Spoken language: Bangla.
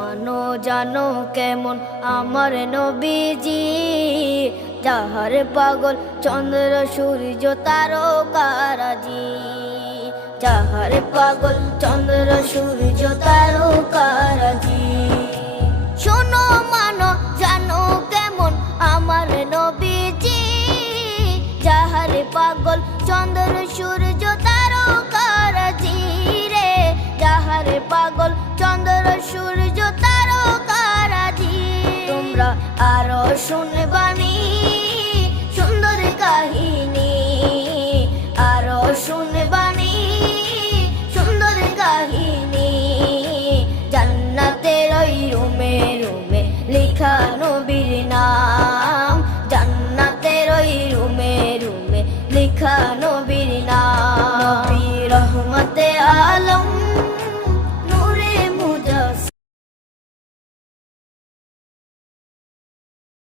মানো জানো কেমন আমার নবীজি, যাহার পাগল চন্দ্র সূর্য তারকারাজি, যাহার পাগল চন্দ্র সূর্য তারকারাজি। শোনো মানো জানো কেমন আমার নবীজি, যাহার পাগল চন্দ্র সূর্য তারকারাজি রে, যাহার পাগল চন্দ্র সূর্য তারকারাজি। তোমরা আরো শুনে